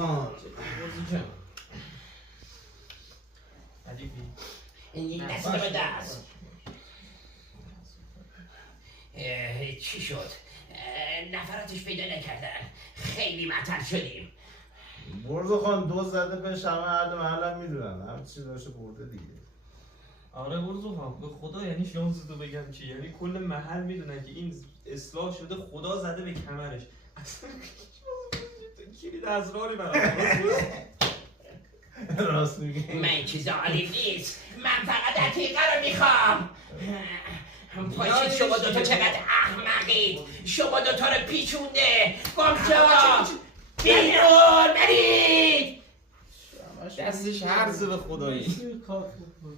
خان این دست به دست. چی شد؟ نفراتش پیدا نکردن. خیلی معطل شدیم. برزو خان دوز زده بهش همه اهل محلم میدونن همه چی داشته برده دیگه. آره برزو خان به خدا یعنی شانستو بگم چی، یعنی کل محل میدونن که این اصلاح شده خدا زده به کمرش. اصلا کلید اسراری برام. راست میگی. من چیز عالی نیست. من فقط عتیقه رو میخوام. پاشید شما دوتا چقدر احمقید. شما دوتا رو پیچونده. گمشو بیرون برید. دستش هرزه به خدایی.